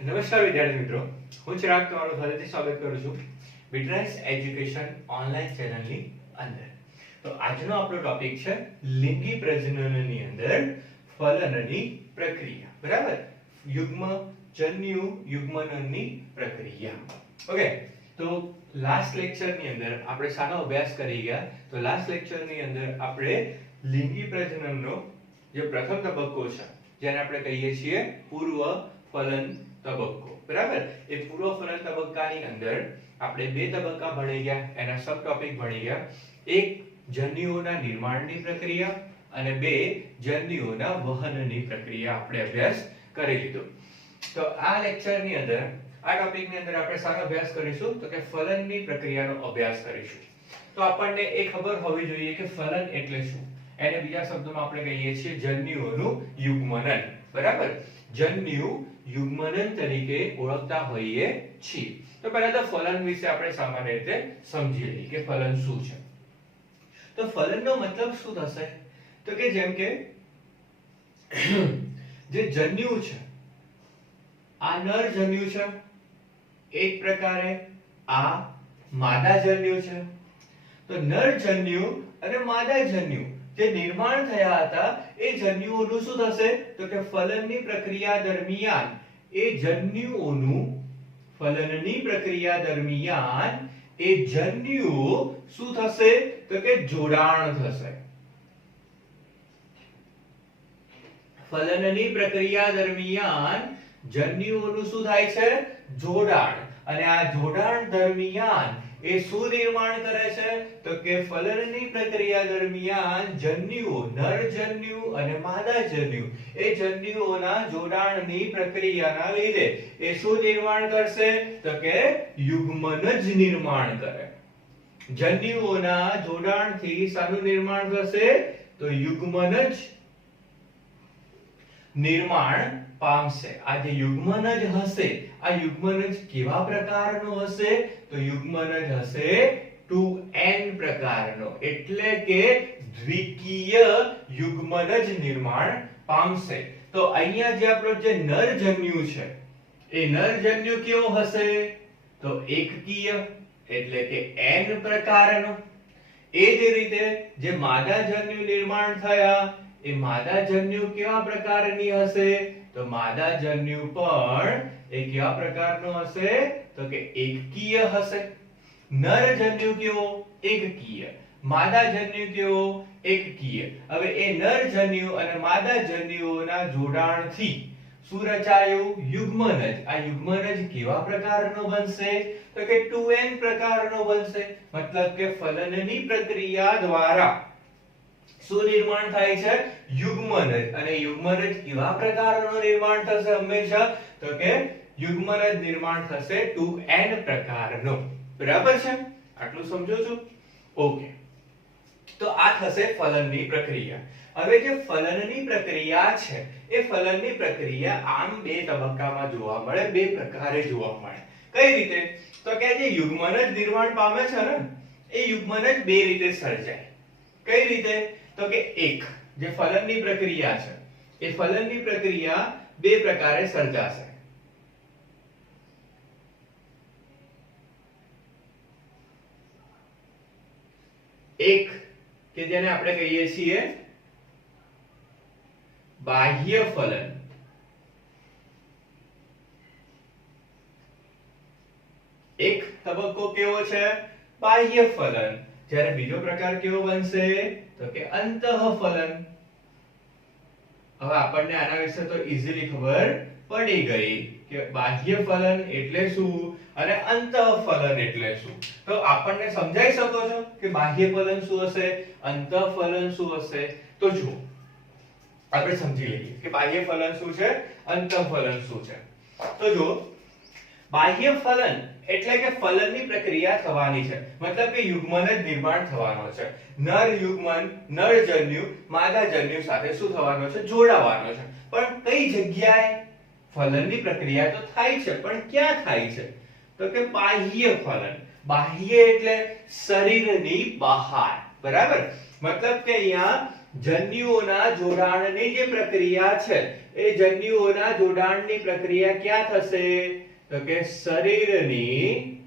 નમસ્કાર વિદ્યાર્થી મિત્રો, હું ચિરાગ તમારું ફરીથી સ્વાગત કરું છું બિટનેસ એજ્યુકેશન ઓનલાઈન ચેનલની અંદર. તો આજનો આપણો ટોપિક છે લિંગી પ્રજનનની અંદર ફલનની પ્રક્રિયા. બરાબર, યુગ્મ જન્યુ યુગ્મનનની પ્રક્રિયા. ઓકે, તો લાસ્ટ લેક્ચરની અંદર આપણે શાનો અભ્યાસ કરી ગયા? તો લાસ્ટ લેક્ચરની અંદર આપણે લિંગી પ્રજનનનો જે પ્રથમ તબક્કો છે, જેને આપણે કહીએ છીએ પૂર્વ ફલન તબક્કો. બરાબર, એ પૂર્વ ફલન તબક્કાની અંદર આપણે બે તબક્કા ભણી ગયા, એના સબ ટોપિક ભણી ગયા. એક જન્યુઓના નિર્માણની પ્રક્રિયા અને બે જન્યુઓના વહનની પ્રક્રિયા આપણે અભ્યાસ કરી લીધો. તો આ લેક્ચરની અંદર આ ટોપિકની અંદર આપણે શાનો અભ્યાસ કરીશું? તો કે ફલનની પ્રક્રિયાનો અભ્યાસ કરીશું. તો આપણને એ ખબર હોવી જોઈએ કે ફલન એટલે શું. એને બીજા શબ્દોમાં આપણે કહીએ છીએ જન્યુઓનું યુગ્મનન. બરાબર, જન્યુ યુગ્મનન તરીકે ઓળખતા હોઈએ છીએ. તો પહેલા તો ફલન વિશે આપણે સામાન્ય રીતે સમજી લઈએ કે ફલન શું છે. તો ફલનનો મતલબ શું થશે? તો કે જેમ કે જે જન્યુ છે, આ નર જન્યુ છે, એક પ્રકારે આ માદા જન્યુ છે. તો નર જન્યુ અને માદા જન્યુ જે નિર્માણ થયા હતા એ જન્યુઓનું શું થશે? તો કે ફલનની પ્રક્રિયા દરમિયાન એ જન્યુઓનું ફલનની પ્રક્રિયા દરમિયાન એ જન્યુઓ શું થશે? તો કે જોડાણ થશે. ફલનની પ્રક્રિયા દરમિયાન જન્યુઓનું શું થાય છે? જોડાણ. અને આ જોડાણ દરમિયાન એ શું નિર્માણ કરે છે? તો કે ફલનની પ્રક્રિયા દરમિયાન જન્યુઓ, નર જન્યુ અને માદા જન્યુ, એ જન્યુઓના જોડાણની પ્રક્રિયાના લીધે એ શું નિર્માણ કરશે? તો કે યુગ્મનજ નિર્માણ કરે. જન્યુઓના જોડાણથી શાનું નિર્માણ થશે? તો યુગ્મનજ નિર્માણ પામશે. આ જે યુગ્મનજ હશે, આ યુગ્મનજ કેવા પ્રકારનો હશે? તો યુગ્મનજ હશે 2n પ્રકારનો, એટલે કે દ્વિકીય યુગ્મનજ નિર્માણ પામશે. તો અહીંયા જે આપણો જે નર જન્યુ છે, એ નર જન્યુ કેવો હશે? તો એકકીય, એટલે કે n પ્રકારનો. એ જ રીતે જે માદા જન્યુ નિર્માણ થયા, એ માદા જન્યુ કેવા પ્રકારની હશે? તો માદા જન્યુ પણ એ કેવા પ્રકારનો હશે? તો કે એકકીય હશે. નર જન્યુ કેવો? એકકીય. માદા જન્યુ કેવો? એકકીય. હવે એ નર જન્યુ અને માદા જન્યુઓના જોડાણથી શું રચાયું? યુગ્મનજ. આ યુગ્મનજ કેવા પ્રકારનો બનશે? તો કે 2n પ્રકારનો બનશે. મતલબ કે ફલનની પ્રક્રિયા દ્વારા શું નિર્માણ થાય છે? યુગ્મનજ. અને યુગ્મનજ કેવા પ્રકારનો નિર્માણ થશે હંમેશા? તો કે યુગ્મનજ નિર્માણ થશે 2n પ્રકારનો. બરાબર છે? આટલું સમજો છો? ઓકે, તો આ થશે ફલનની પ્રક્રિયા. હવે જે ફલનની પ્રક્રિયા છે, એ ફલનની પ્રક્રિયા આમ બે તબક્કામાં જોવા મળે, બે પ્રકારે જોવા મળે. કઈ રીતે? તો કે જે યુગ્મનજ નિર્માણ પામે છે ને, એ યુગ્મનજ બે રીતે સર્જાય. કઈ રીતે? તો કે એક જે ફલનની પ્રક્રિયા છે, એ ફલનની પ્રક્રિયા બે પ્રકારે સર્જાશે. એક કે જેને આપણે કહીએ છીએ બાહ્ય ફલન. એક તબક્કો કેવો છે? બાહ્ય ફલન. જ્યારે બીજો પ્રકાર કેવો બનશે? તો કે અંતઃફલન. હવે આપણને આના વિશે તો ઈઝીલી ખબર પડી ગઈ કે બાહ્ય ફલન એટલે શું અને અંતઃફલન એટલે શું. તો આપણને સમજાઈ શકો છો કે બાહ્ય ફલન શું હશે, અંતઃફલન શું હશે? તો જુઓ, આપણે સમજી લઈએ કે બાહ્ય ફલન શું છે, અંતઃફલન શું છે. તો જો બાહ્ય ફલન એટલે કે ફલનની પ્રક્રિયા થવાની છે, મતલબ કે યુગ્મનજ નિર્માણ થવાનો છે. નર યુગ્મન, નર જન્યુ માદા જન્યુ સાથે શું થવાનો છે? જોડાવાનો છે. પણ કઈ જગ્યાએ? ફલનની પ્રક્રિયા તો થાય છે, પણ ક્યાં થાય છે? તો કે બાહ્ય ફલન. બાહ્ય એટલે શરીરની બહાર. બરાબર, મતલબ કે અહીંયા જન્યુઓના જોડાણની જે પ્રક્રિયા છે એ જન્યુઓના જોડાણની પ્રક્રિયા ક્યાં થશે તો કે શરીરની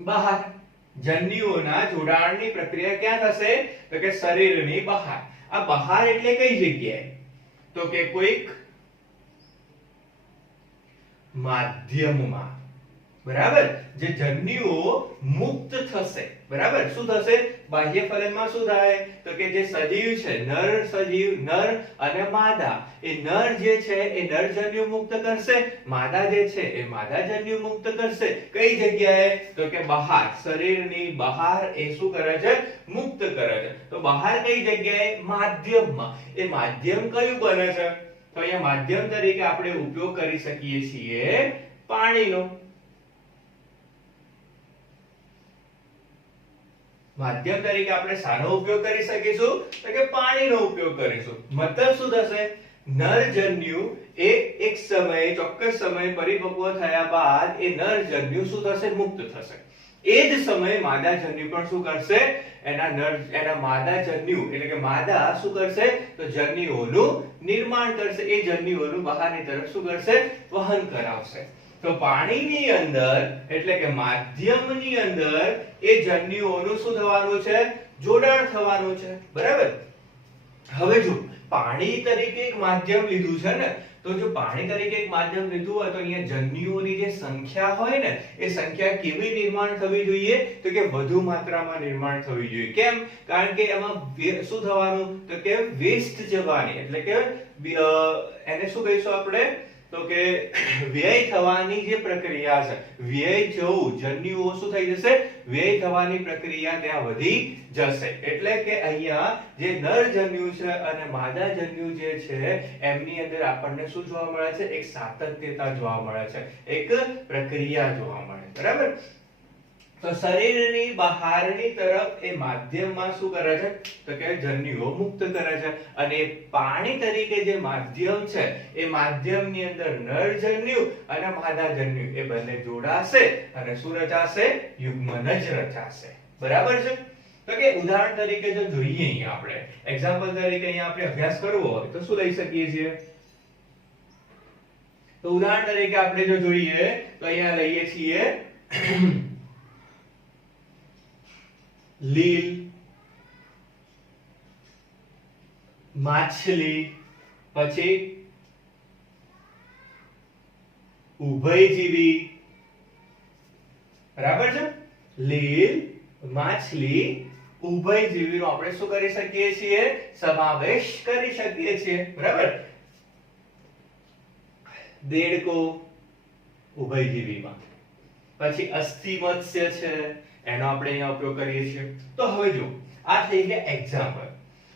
બહાર. જન્યુઓના જોડાણની પ્રક્રિયા ક્યાં થશે તો કે શરીરની બહાર. આ બહાર એટલે કઈ જગ્યાએ તો કે કોઈક માધ્યમમાં. બરાબર. જે જન્યુઓ મુક્ત થશે. બરાબર. શું થશે બાહ્ય ફલનમાં શું થાય તો કે જે સજીવ છે નર અને માદા, એ નર જે છે એ નરજન્યુ મુક્ત કરશે, માદા જે છે એ માદાજન્યુ મુક્ત કરશે. કઈ જગ્યાએ તો કે બહાર, શરીરની બહાર એ શું કરે છે મુક્ત કરે છે. તો બહાર કઈ જગ્યાએ માધ્યમમાં. એ માધ્યમ કયું બને છે તો અહીંયા માધ્યમ તરીકે આપણે ઉપયોગ કરી શકીએ છીએ પાણીનો. માધ્યમ તરીકે આપણે શાનો ઉપયોગ કરી શકીશું તો કે પાણીનો ઉપયોગ કરીશું. મતલબ શું થશે નરજન્યુ એ એક સમયે ચોક્કસ સમયે પરિપક્વ થયા બાદ એ નરજન્યુ શું થશે મુક્ત થશે. એ જ સમયે માદાજન્યુ પણ શું કરશે એના માદાજન્યુ એટલે કે માદા શું કરશે તો જન્યુઓનું નિર્માણ કરશે. એ જન્યુઓનું બહારની તરફ શું કરશે વહન કરાવશે. તો પાણીની અંદર એટલે કે માધ્યમની અંદર એ જન્યુઓનું શું થવાનું છે જોડાણ થવાનું છે. બરાબર. હવે જો પાણી તરીકે એક માધ્યમ લીધું છે ને, તો જો પાણી તરીકે એક માધ્યમ લીધું હોય તો અહીંયા જન્યુઓની જે સંખ્યા હોય ને એ સંખ્યા કેવી નિર્માણ થવી જોઈએ તો કે વધુ માત્રામાં નિર્માણ થવી જોઈએ. કેમ? કારણ કે એમાં શું થવાનું તો કે વેસ્ટ જવાની એટલે કે એને શું કહીશું આપણે તો કે વ્યય થવાની જે પ્રક્રિયા છે, વ્યય જવું જન્યુઓ શું થઈ જશે વ્યય થવાની પ્રક્રિયા ત્યાં વધી જશે. એટલે કે અહીંયા જે નરજન્યુ છે અને માદાજન્યુ જે છે એમની અંદર આપણને શું જોવા મળે છે એક સાતત્યતા જોવા મળે છે, એક પ્રક્રિયા જોવા મળે. બરાબર. તો શરીરની બહારની તરફ એ માધ્યમમાં શું કરે છે તો કે જન્યુઓ મુક્ત કરે છે. અને પાણી તરીકે જે માધ્યમ છે એ માધ્યમની અંદર નરજન્યુ અને માદાજન્યુ એ બંને જોડાશે અને શું રચાશે યુગ્મનજ રચાશે. બરાબર છે. તો કે ઉદાહરણ તરીકે જો જોઈએ અહીંયા આપણે એક્ઝામ્પલ તરીકે અહીંયા આપણે અભ્યાસ કરવો હોય તો શું લઈ શકીએ છીએ તો ઉદાહરણ તરીકે આપણે જો જોઈએ તો અહીંયા લઈએ છીએ લીલ, માછલી, પછી ઉભયજીવી. બરાબર છે. લીલ, માછલી, ઉભયજીવીનો આપણે શું કરી શકીએ છીએ સમાવેશ કરી શકીએ છીએ. બરાબર. દેડકો ઉભયજીવીમાં, પછી અસ્થિ મત્સ્ય છે એનો આપણે અહીંયા ઉપયોગ કરીએ છીએ. તો હવે જો આ થઈ ગયા એક્ઝામ્પલ.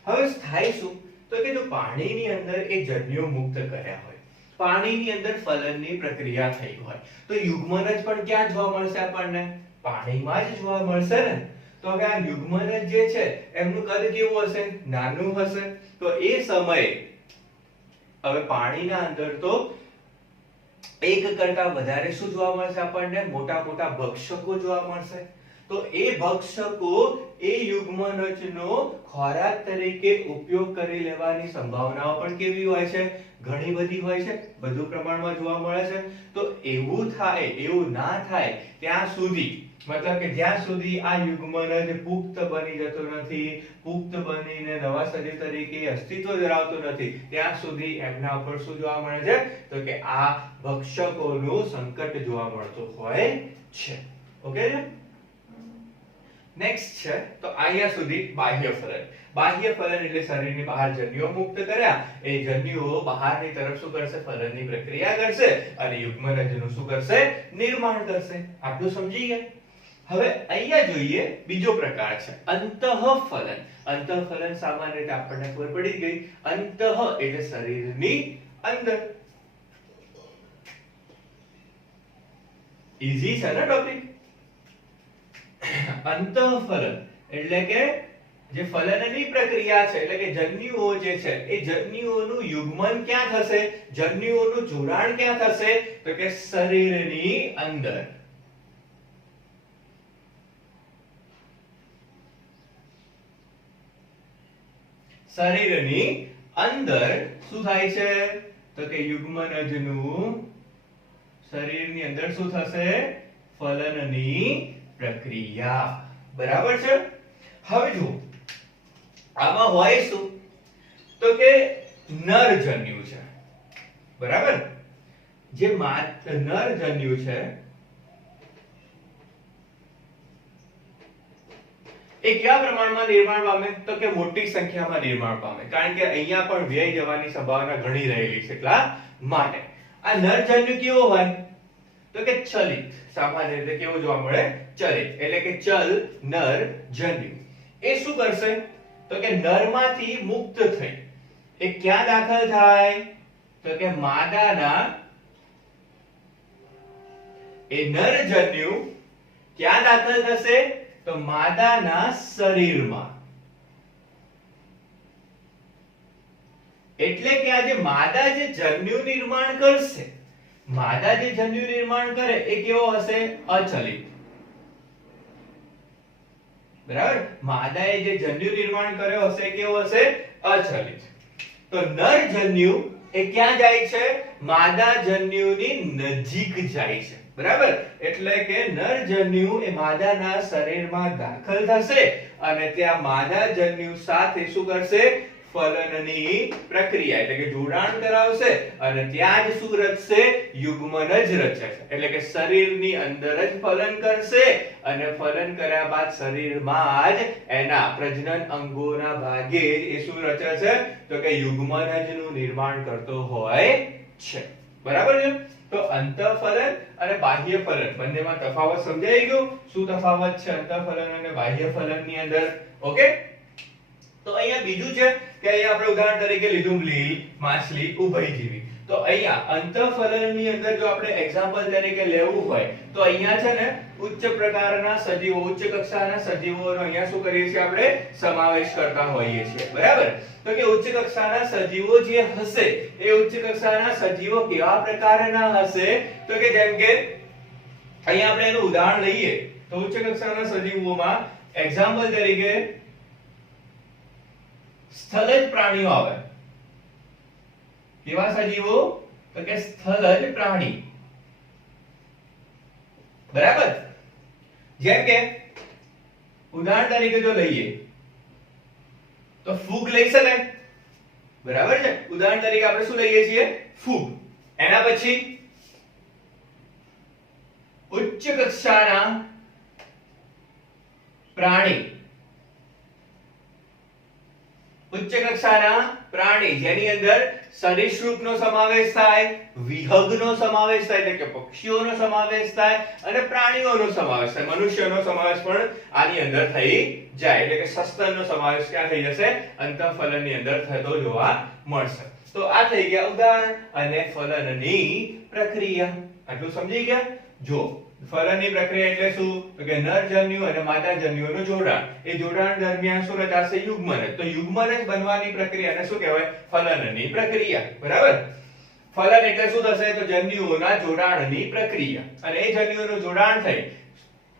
હવે થાય શું તો કે જો પાણીની અંદર એ જન્યુઓ મુક્ત કર્યા હોય, પાણીની અંદર ફલનની પ્રક્રિયા થઈ હોય તો યુગ્મનજ પણ ક્યાં જોવા મળશે આપણને પાણીમાં જ જોવા મળશે ને. તો હવે આ યુગ્મનજ જે છે એમનું કદ કેવું હશે નાનું હશે. તો એ સમયે હવે પાણીના અંદર તો એક કરતા વધારે શું જોવા મળશે આપણને મોટા મોટા ભક્ષકો જોવા મળશે. તો એ ભક્ષકો એ યુગ્મનજનો ખોરાક તરીકે ઉપયોગ કરી લેવાની સંભાવનાઓ પણ કેવી હોય છે ઘણી બધી હોય છે, વધુ પ્રમાણમાં જોવા મળે છે. તો એવું થાય એવું ના થાય ત્યાં સુધી મતલબ કે જ્યાં સુધી આ યુગ્મનજ પુખ્ત બની જતો નથી, પુખ્ત બનીને નવા સજીવ તરીકે અસ્તિત્વ ધરાવતો નથી ત્યાં સુધી એમના ઉપર શું જોવા મળે છે તો કે આ ભક્ષકોનું સંકટ જોવા મળતું હોય છે. ઓકે છે. નેક્સ્ટ છે તો અહીંયા સુધી બાહ્ય ફલન. બાહ્ય ફલન એટલે શરીરની બહાર જન્યુઓ મુક્ત કર્યા, એ જન્યુઓ બહારની તરફ શું કરશે ફલનની પ્રક્રિયા કરશે અને યુગ્મનજનું શું કરશે નિર્માણ કરશે. આટલું સમજી ગયા. હવે અહીંયા જોઈએ બીજો પ્રકાર છે અંતઃફલન. અંતઃફલન સામાન્ય રીતે આપણને ખબર પડી ગઈ. અંતઃ એટલે શરીરની અંદર. ઈઝી છે ને ટોપિક. અંતઃફલન એટલે કે જે ફલનની પ્રક્રિયા છે એટલે કે જન્યુઓ જે છે એ જન્યુઓનું યુગ્મન ક્યાં થશે, જન્યુઓનું જોડાણ ક્યાં થશે તો કે શરીરની અંદર. શરીરની અંદર શું થાય છે તો કે યુગ્મનજનું શરીરની અંદર શું થશે ફલનની પ્રક્રિયા બરાબર છે હવે જો આમાં હોય શું તો કે નરજન્યુ છે બરાબર જે નરજન્યુ છે એ કયા પ્રમાણમાં નિર્માણ પામે તો કે મોટી સંખ્યામાં નિર્માણ પામે કારણ કે અહીંયા પણ વ્યય જવાની સંભાવના ઘણી રહેલી છે એટલા માટે આ નરજન્યુ કેવો હોય તો કે ચલિત સામાન્ય રીતે કેવો જોવા મળે ચલિત એટલે કે ચલ નરજન્યુ એ શું કરશે તો કે નરમાંથી મુક્ત થઈ એ ક્યાં દાખલ થાય તો કે માદાના એ નરજન્યુ ક્યાં દાખલ થશે તો માદાના શરીરમાં એટલે કે આ જે માદા જે જન્યુ નિર્માણ કરશે માદા જે જન્યુ નિર્માણ કરે એ કેવો હશે અચલિત બરાબર માદાએ જે જન્યુ નિર્માણ કર્યો હશે કેવો હશે અચલિત તો નરજન્યુ એ ક્યાં જાય છે માદા જન્યુની નજીક જાય છે બરાબર એટલે કે નરજન્યુ એ માદાના શરીરમાં દાખલ થશે અને ત્યાં માદા જન્યુ સાથે શું કરશે ફલનની પ્રક્રિયા એટલે કે જોડાણ કરાવશે અને ત્યાં જ શું રચશે યુગ્મન જ રચશે એટલે કે શરીરની અંદર જ ફલન કરશે અને ફલન કર્યા બાદ શરીરમાં જ એના પ્રજનન અંગોના ભાગે જ એ શું રચે છે તો કે યુગ્મનજનું નિર્માણ કરતો હોય છે બરાબર છે તો અંતઃફલન અને બાહ્ય ફલન બંનેમાં તફાવત સમજાઈ ગયો શું તફાવત છે અંતઃફલન અને બાહ્ય ફલનની અંદર ઓકે તો અહીંયા બીજું છે કે અહીંયા આપણે ઉદાહરણ તરીકે લીધું લીલ માછલી ઉભયજીવી તો અહીંયા અંતઃફલનની અંદર જો આપણે એક્ઝામ્પલ તરીકે લેવું હોય તો અહીંયા છે ને ઉચ્ચ પ્રકારના સજીવો ઉચ્ચ કક્ષાના સજીવોનો અહીંયા શું કરીએ છીએ આપણે સમાવેશ કરતા હોઈએ છીએ બરાબર તો કે ઉચ્ચ કક્ષાના સજીવો જે હશે એ ઉચ્ચ કક્ષાના સજીવો કેવા પ્રકારના હશે તો કે જેમ કે અહીંયા આપણે એનું ઉદાહરણ લઈએ તો ઉચ્ચ કક્ષાના સજીવોમાં એક્ઝામ્પલ તરીકે સ્થલજ પ્રાણીઓ આવે કેવા સજીવો તો કે સ્થલજ પ્રાણી બરાબર જેમ કે ઉદાહરણ તરીકે જો લઈએ તો ફૂગ લઈ શકાય બરાબર છે ઉદાહરણ તરીકે આપણે શું લઈએ છીએ ફૂગ એના પછી ઉચ્ચ કક્ષાના પ્રાણી ઉચ્ચ કક્ષાના પ્રાણી જેની અંદર સરીસૃપનો સમાવેશ થાય વિહગનો સમાવેશ થાય એટલે કે પક્ષીઓનો સમાવેશ થાય અને પ્રાણીઓનો સમાવેશ થાય મનુષ્યનો સમાવેશ પણ આની અંદર થઈ જાય એટલે કે સસ્તનનો સમાવેશ ક્યાં થઈ જશે અંતઃફલનની અંદર થતો જોવા મળશે તો આ થઈ ગયા ઉદાહરણ અને ફલનની પ્રક્રિયા આટલું સમજી ગયા જો ફલનની પ્રક્રિયા એટલે શું તો કે નરજન્યુ અને માદાજન્યુનું જોડાણ એ જોડાણ દરમિયાન શું રચાશે યુગ્મનજ તો યુગ્મનજ બનવાની પ્રક્રિયાને શું કહેવાય ફલનની પ્રક્રિયા બરાબર ફલન એટલે શું થશે તો જન્યુઓના જોડાણની પ્રક્રિયા અને એ જન્યુઓનું જોડાણ થઈ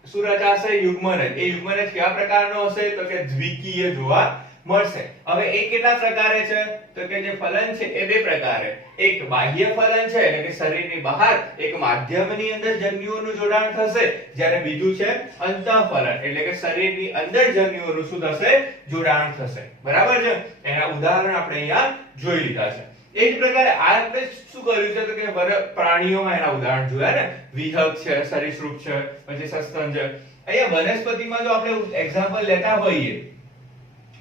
શું રચાશે યુગ્મનજ એ યુગ્મનજ કયા પ્રકારનો હશે તો કે દ્વિકીય જોવા મળશે હવે એ કેટલા પ્રકારે છે તો કે જે ફલન છે એ બે પ્રકારે એક બાહ્ય ફલન છે એટલે કે શરીરની બહાર એક માધ્યમની અંદર જન્યુઓનું જોડાણ થશે જ્યારે બીજું છે અંતઃફલન એટલે કે શરીરની અંદર જન્યુઓનું શું થશે જોડાણ થશે બરાબર છે એના ઉદાહરણ આપણે અહીંયા જોઈ લીધા છે એ જ પ્રકારે આ આપણે શું કર્યું છે તો કે પ્રાણીઓમાં એના ઉદાહરણ જોયા ને વિહગ છે સરીસૃપ છે પછી સસ્તન છે અહીંયા વનસ્પતિમાં જો આપણે એક્ઝામ્પલ લેતા હોઈએ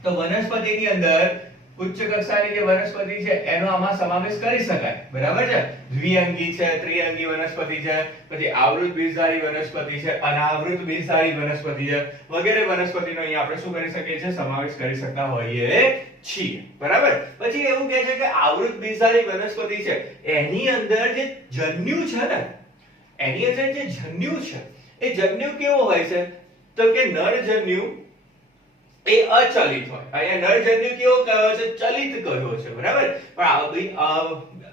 તો વનસ્પતિની અંદર ઉચ્ચ કક્ષાની જે વનસ્પતિ છે એનો આમાં સમાવેશ કરી શકાય બરાબર છે દ્વિઅંગી છે ત્રિઅંગી વનસ્પતિ છે પછી આવૃત બીજધારી વનસ્પતિ છે અનાવૃત બીજધારી વનસ્પતિ છે વગેરે વનસ્પતિનો અહીં આપણે શું કરી શકીએ છીએ સમાવેશ કરી શકતા હોઈએ છીએ બરાબર પછી એવું કહે છે કે આવૃત બીજધારી વનસ્પતિ છે એની અંદર જે જન્યુ છે ને એની અંદર જે જન્યુ છે એ જન્યુ કેવો હોય છે તો કે નરજન્યુ એ અચલિત હોય. અહીંયા નરજન્યુ કેવો કયો છે? ચલિત કહ્યો છે, બરાબર. પણ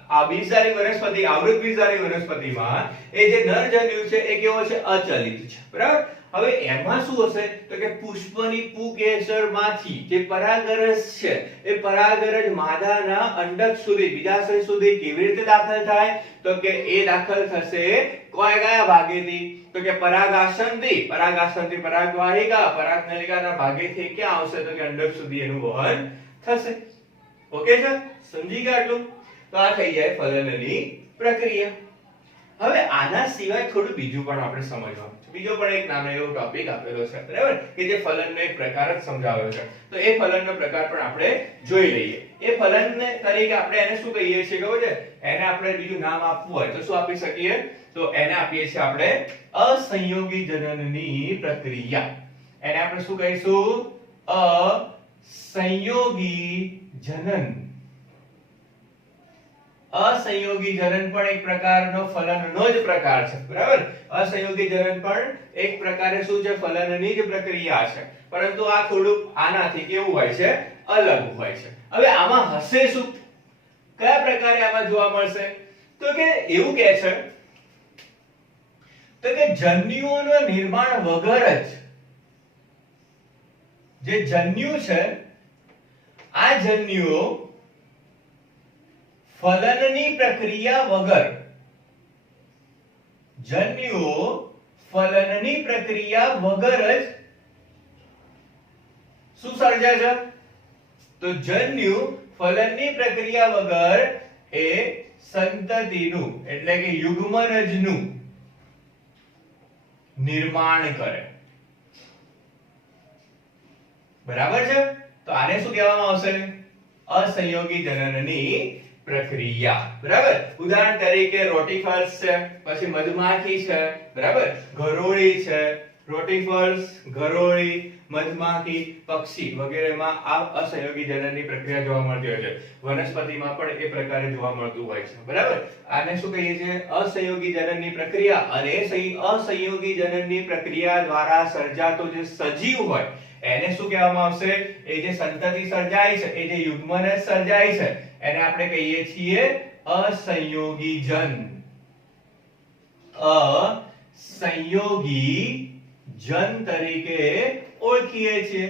આ બીજધારી વનસ્પતિ, આવૃત બીજધારી વનસ્પતિમાં એ જે નરજન્યુ છે એ કેવો છે? અચલિત છે, બરાબર. હવે એમાં શું હશે તો કે પુષ્પની પુકેસરમાંથી જે પરાગરજ છે એ પરાગરજ માદાના અંડક સુધી, બીજાશય સુધી કેવી રીતે દાખલ થાય? તો કે એ દાખલ થશે કયા ભાગેથી? તો કે પરાગાસનથી. પરાગાસનથી પરાગવાહિકા, પરાગનલિકાના ભાગેથી ક્યાં આવશે? તો કે અંડક સુધી એનું વહન થશે. ઓકે છે? સમજી ગયા આટલું? તો આ થઈ જાય ફલનની પ્રક્રિયા. હવે આના સિવાય થોડું બીજું પણ આપણે સમજવાનું છે. બીજો પણ એક નાનો એવો ટોપિક આપેલો છે, બરાબર, કે જે ફલનનો એક પ્રકાર જ સમજાવ્યો છે. તો એ ફલનનો પ્રકાર પણ આપણે જોઈ લઈએ. એ ફલનને તરીકે આપણે એને શું કહીએ છીએ ખબર છે? એને આપણે બીજું નામ આપવું હોય તો શું આપી શકીએ? તો એને આપીએ છીએ આપણે અસંયોગી જનનની પ્રક્રિયા. એને આપણે શું કહીશું? અસંયોગી જનન. અસંયોગી જનન પણ એક પ્રકારનો ફલનનો જ પ્રકાર છે, બરાબર. અસંયોગી જનન પણ એક પ્રકારે શું છે? ફલનની જ પ્રક્રિયા છે. પરંતુ આ થોડું આનાથી કેવું હોય છે? અલગ હોય છે. હવે આમાં હશે શું? કયા પ્રકારે આમાં જોવા મળશે? તો કે એવું કહે છે તો કે જન્યુઓનું નિર્માણ વગર જ જે જન્યુ છે આ જન્યુઓ ફલનની પ્રક્રિયા વગર, જન્યુઓ ફલનની પ્રક્રિયા વગર જ શું સર્જાય છે? તો જન્યુ ફલનની પ્રક્રિયા વગર એ સંતતિનું એટલે કે યુગ્મનજનું નિર્માણ કરે, બરાબર છે. તો આને શું કહેવામાં આવશે? અસંયોગી જનનની પ્રક્રિયા, બરાબર. ઉદાહરણ તરીકે રોટીફર્સ છે, પછી મધમાખી છે, બરાબર, ગરોળી છે, રોટીફર્સ, ગરોળી, મધમાખી, પક્ષી વગેરેમાં આ અસંયોગી જનનની પ્રક્રિયા જોવા મળતી હોય છે. વનસ્પતિમાં પણ એ પ્રકારે જોવા મળતું હોય છે, બરાબર. આને શું કહીએ છીએ? અસંયોગી જનનની પ્રક્રિયા. અને અસંયોગી જનનની પ્રક્રિયા દ્વારા સર્જાતો જે સજીવ હોય એને શું કહેવામાં આવશે? એ જે સંતતિ સર્જાય છે, એ જે યુગ્મનજ સર્જાય છે એને આપણે કહીએ છીએ અસંયોગી જન. અસંયોગી જન તરીકે ઓળખીએ છીએ,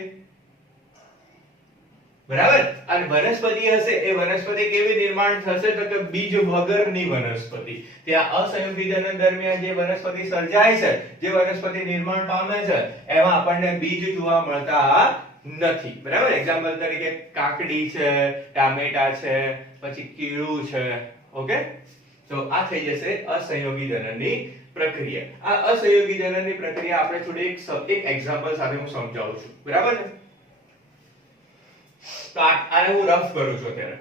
બરાબર. અને વનસ્પતિ હશે એ વનસ્પતિ કેવી નિર્માણ થશે? તો કે બીજ વગરની વનસ્પતિ. ત્યાં અસંયોગી જનન દરમિયાન જે વનસ્પતિ સર્જાય છે, જે વનસ્પતિ નિર્માણ પામે છે એમાં આપણને બીજ જોવા મળતા નથી, બરાબર. એક્ઝામ્પલ તરીકે કાકડી છે, ટામેટા છે, પછી કીડું છે. ઓકે, તો આ થઈ જશે અસંયોગી જનનની પ્રક્રિયા. આ અસંયોગી જનનની પ્રક્રિયા આપણે થોડી એક એક્ઝામ્પલ સાથે હું સમજાવું છું, બરાબર છે. તો આને હું રફ કરું છું અત્યારે.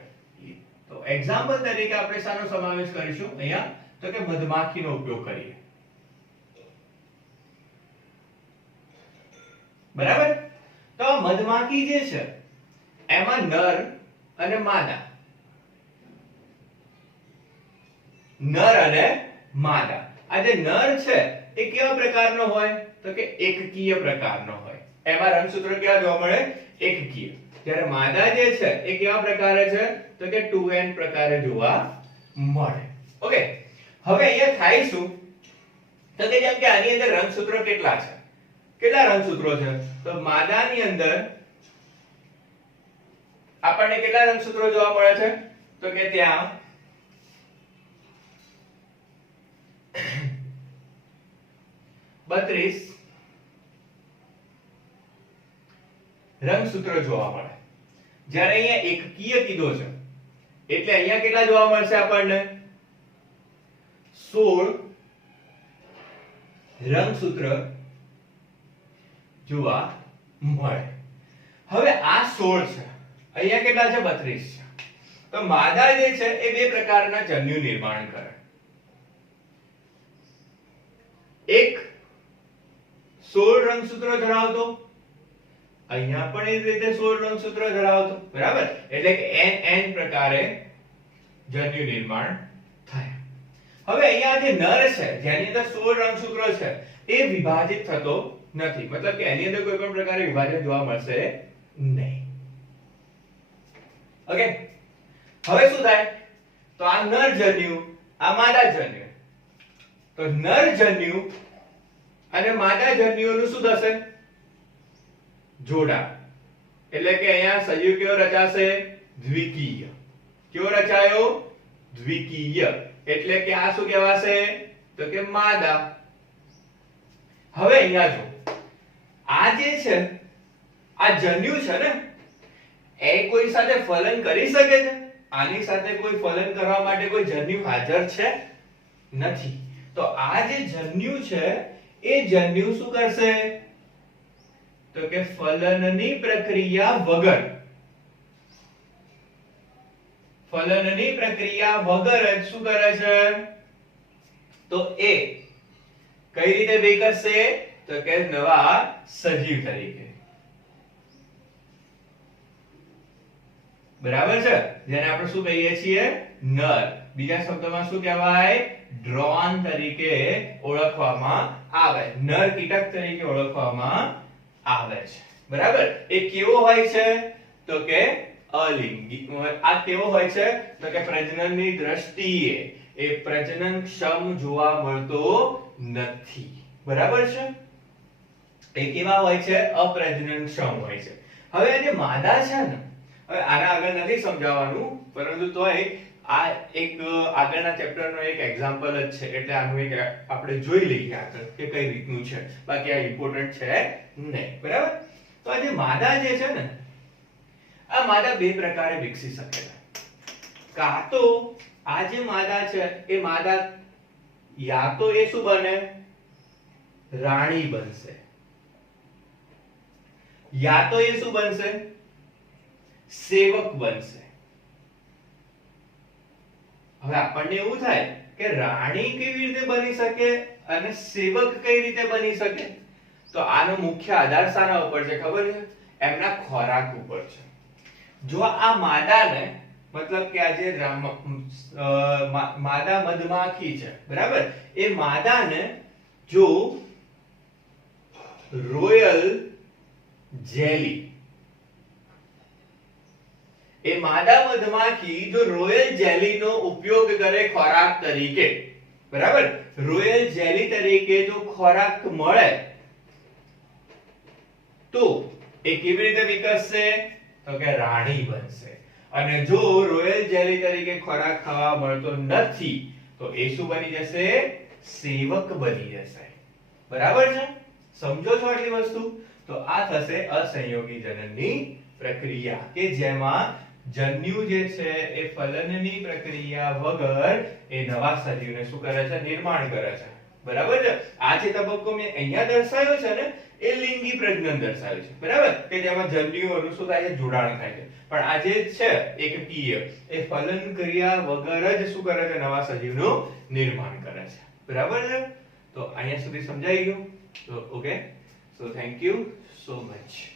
તો એક્ઝામ્પલ તરીકે આપણે શાનો સમાવેશ કરીશું અહીંયા? તો કે મધમાખીનો ઉપયોગ કરીએ, બરાબર. તો મધમાખી જે છે એમાં નર અને માદા, નર અને માદા. આ જે નર છે એ કેવા પ્રકારનો હોય? તો કે એકકીય પ્રકારનો હોય. એમાં રંગસૂત્ર કેવા જોવા મળે? એકકીય. જ્યારે માદા જે છે એ કેવા પ્રકારે છે? તો કે 2n પ્રકારે જોવા મળે. ઓકે, હવે અહીંયા થાય શું? તો કે જેમ કે આની અંદર રંગસૂત્રો કેટલા છે? કેટલા રંગસૂત્રો છે? તો માદાની અંદર આપણને કેટલા રંગસૂત્રો જોવા મળે છે? તો કે ત્યાં 32 રંગસૂત્રો જોવા મળે. જ્યારે અહીંયા એકકીય કીધો છે એટલે અહીંયા કેટલા જોવા મળશે આપણને? 16 રંગસૂત્ર જોવા મળે. હવે આ 16 છે, અહીંયા કેટલા છે? 32 છે. તો માદા જે છે એ બે પ્રકારના જન્યુ નિર્માણ કરે. એક 16 રંગસૂત્રો ધરાવતો, અહીંયા પણ એ રીતે 16 રંગસૂત્રો ધરાવતો, બરાબર. એટલે કે n પ્રકારે જન્યુ નિર્માણ થાય. હવે અહીંયા જે નર છે જેની અંદર 16 રંગસૂત્રો છે એ વિભાજિત થતો નથી, મતલબ કે એની અંદર કોઈ પણ પ્રકારે વિભાજન જોવા મળશે નહીં. ઓકે, હવે શું થાય? તો આ નરજન્યુ, આ માદાજન્યુ. તો નરજન્યુ અને માદાજન્યુનું શું થશે? જોડાણ. એટલે કે અહીંયા સંયુગ કેવો રચાશે? દ્વિકીય. કેવો રચાયો? દ્વિકીય. એટલે કે આ શું કહેવાશે? તો કે માદા. હવે અહીંયા જો, આ જે છે, આ જન્યુ છે ને, એ કોઈ સાથે ફલન કરી શકે છે? આની સાથે કોઈ ફલન કરવા માટે કોઈ જન્યુ હાજર છે? નથી. તો આ જે જન્યુ છે, એ જન્યુ શું કરશે? તો કે ફલનની પ્રક્રિયા વગર, ફલનની પ્રક્રિયા વગર જ શું કરે છે? તો એ કઈ રીતે વિકસશે? તો કે નવા સજીવ તરીકે. બરાબર છે? જેને આપણે શું કહીએ છીએ? નર. બીજા શબ્દોમાં શું કહેવાય? ડ્રોન તરીકે ઓળખવામાં આવે, નર કીટક તરીકે ઓળખવામાં આવે છે. બરાબર? એ કેવો હોય છે? તો કે અલિંગી. આ કેવો હોય છે? તો કે પ્રજનનની દ્રષ્ટિએ એ પ્રજનનક્ષમ જોવા મળતો નથી. બરાબર છે? એ કેવા હોય છે? અપ્રજનનક્ષમ હોય છે. હવે આ જે માદા છે ને, હવે આના આગળ નથી સમજાવવાનું, પરંતુ તોય આ એક આગળના ચેપ્ટરનો એક એક્ઝામ્પલ જ છે, એટલે આનું એક આપણે જોઈ લઈએ આગળ કે કઈ રીતનું છે. બાકી આ ઇમ્પોર્ટન્ટ છે નહીં. બરાબર? તો આ જે માદા જે છે ને, આ માદા બે પ્રકારે વિકસી શકે છે. કાં તો આ જે માદા છે, એ માદા યા તો એ શું બને? રાણી બનશે. યા તો એ શું બનશે? સેવક બનશે. હવે આપણને એવું થાય કે રાણી કેવી રીતે બની શકે અને સેવક કઈ રીતે બની શકે? તો આનો મુખ્ય આધાર શાના ઉપર છે ખબર છે? એમના ખોરાક ઉપર છે. જો આ માદાને, મતલબ કે આ જે માદા મધમાખી છે, બરાબર, એ માદાને જો રોયલ જેલી, એ માદા મધમાખી જો રોયલ જેલીનો ઉપયોગ કરે ખોરાક તરીકે, બરાબર, રોયલ જેલી તરીકે જો ખોરાક મળે તો એ કેવી રીતે વિકસશે? તો કે રાણી બનશે. અને જો રોયલ જેલી તરીકે ખોરાક ખાવા મળતો નથી તો એ શું બની જશે? સેવક બની જશે. બરાબર છે? સમજો છો આટલી વસ્તુ? તો આ થશે અસંયોગી જનનની પ્રક્રિયા, કે જેમાં જન્યુ જે છે એ ફલનની પ્રક્રિયા વગર એ નવા સજીવને શું કરે છે? નિર્માણ કરે છે. બરાબર છે? આ જે તબક્કો મેં અહીંયા દર્શાવ્યો છે ને, એ લિંગી પ્રજનન દર્શાવ્યું છે. બરાબર? કે જેમાં જન્યુઓનું શું થાય છે? જોડાણ થાય છે. પણ આ જે છે એકકીય, એ ફલન ક્રિયા વગર જ શું કરે છે? નવા સજીવનું નિર્માણ કરે છે. બરાબર છે? તો અહીંયા સુધી સમજાઈ ગયું? તો okay, so thank you so much.